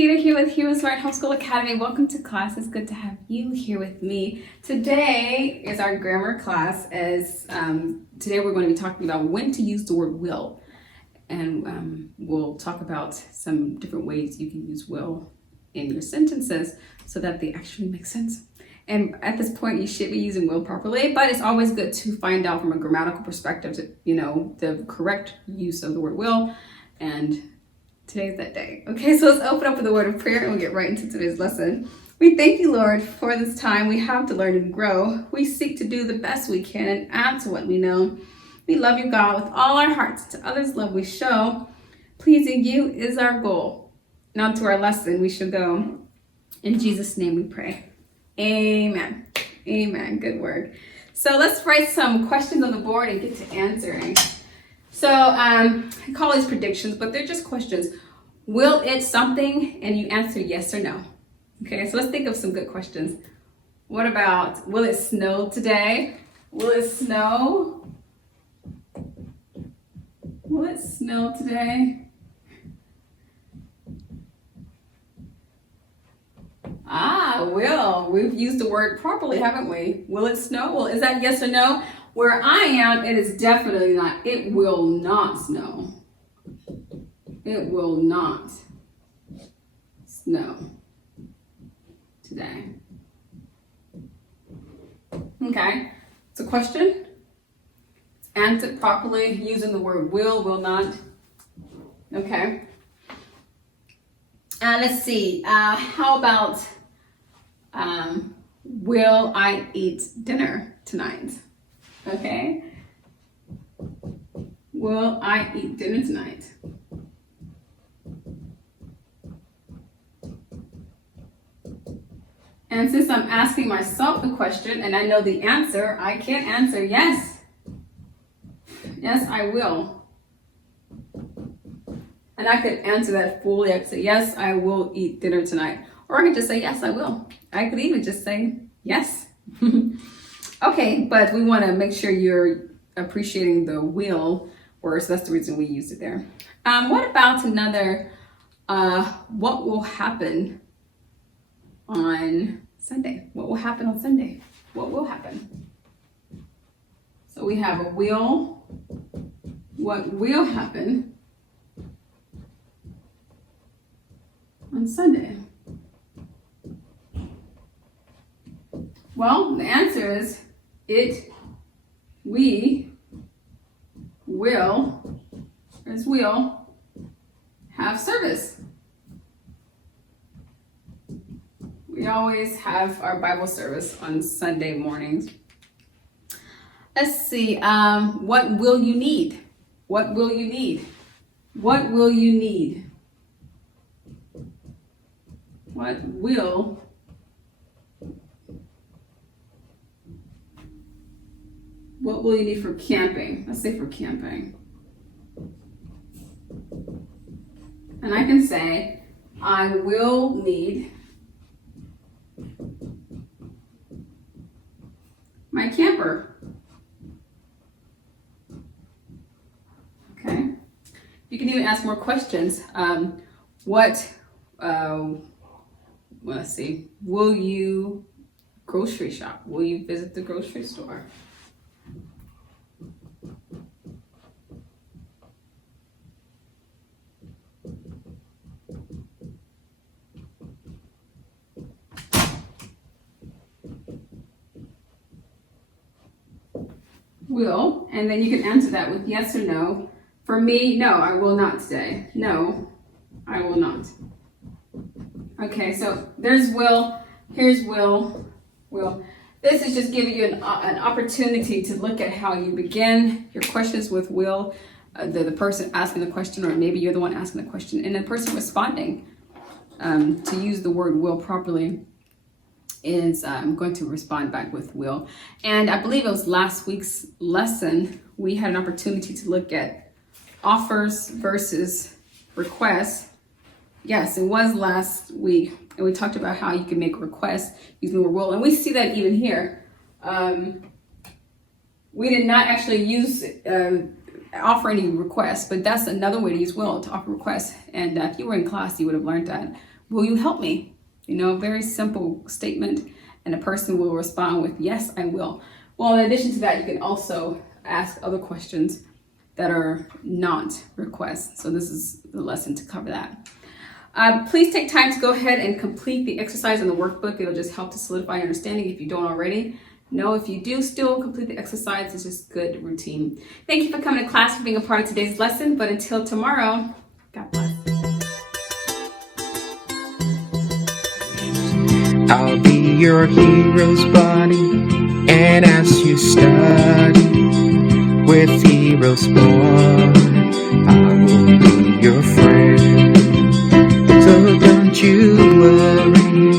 Nita here with HeroesMart Homeschool Academy. Welcome to class. It's good to have you here with me. Today is our grammar class. Today we're going to be talking about when to use the word will. And we'll talk about some different ways you can use will in your sentences so that they actually make sense. And at this point, you should be using will properly, but it's always good to find out from a grammatical perspective, the correct use of the word will. And today's that day. Okay, so let's open up with a word of prayer and we'll get right into today's lesson. We thank you, Lord, for this time we have to learn and grow. We seek to do the best we can and add to what we know. We love you, God, with all our hearts. To others' love we show. Pleasing you is our goal. Now to our lesson we shall go. In Jesus' name we pray. Amen. Amen. Good word. So let's write some questions on the board and get to answering. So I call these predictions, but they're just questions. Will it something? And you answer yes or no. Okay, so let's think of some good questions. What about, will it snow today? Will it snow? Will it snow today? Will. We've used the word properly, haven't we? Will it snow? Well, is that yes or no? Where I am, it is definitely not. It will not snow. It will not snow today. Okay, it's a question. Answer properly using the word will not. Okay. Let's see. How about will I eat dinner tonight? Okay. Will I eat dinner tonight? And since I'm asking myself the question and I know the answer, I can answer yes. Yes, I will. And I could answer that fully. I could say, yes, I will eat dinner tonight. Or I could just say, yes, I will. I could even just say, yes. Okay, but we want to make sure you're appreciating the will word, so that's the reason we used it there. What about another, what will happen on Sunday? What will happen on Sunday? What will happen? So we have a will. What will happen on Sunday? Well, the answer is we will have service. We always have our Bible service on Sunday mornings. Let's see, what will you need? What will you need? What will you need? What will you need for camping? Let's say for camping. And I can say, I will need my camper. Okay. You can even ask more questions. Let's see. Will you grocery shop? Will you visit the grocery store? Will, and then you can answer that with yes or no. For me, no, I will not today. No, I will not. Okay, so there's will, here's will. This is just giving you an opportunity to look at how you begin your questions with will, the person asking the question, or maybe you're the one asking the question, and the person responding. To use the word will properly is going to respond back with will. And I believe it was last week's lesson, we had an opportunity to look at offers versus requests. Yes, it was last week. And we talked about how you can make requests using the word will. And we see that even here. We did not actually use offer any requests, but that's another way to use will, to offer requests. And if you were in class, you would have learned that. will you help me? You know, very simple statement, and the person will respond with, yes, I will. Well, in addition to that, you can also ask other questions that are not requests. So this is the lesson to cover that. Please take time to go ahead and complete the exercise in the workbook. It'll just help to solidify your understanding if you don't already. No, if you do still complete the exercise, it's just good routine. Thank you for coming to class, for being a part of today's lesson. But until tomorrow, God bless. I'll be your hero's buddy, and as you study with HeroesMart, I will be your friend. So don't you worry.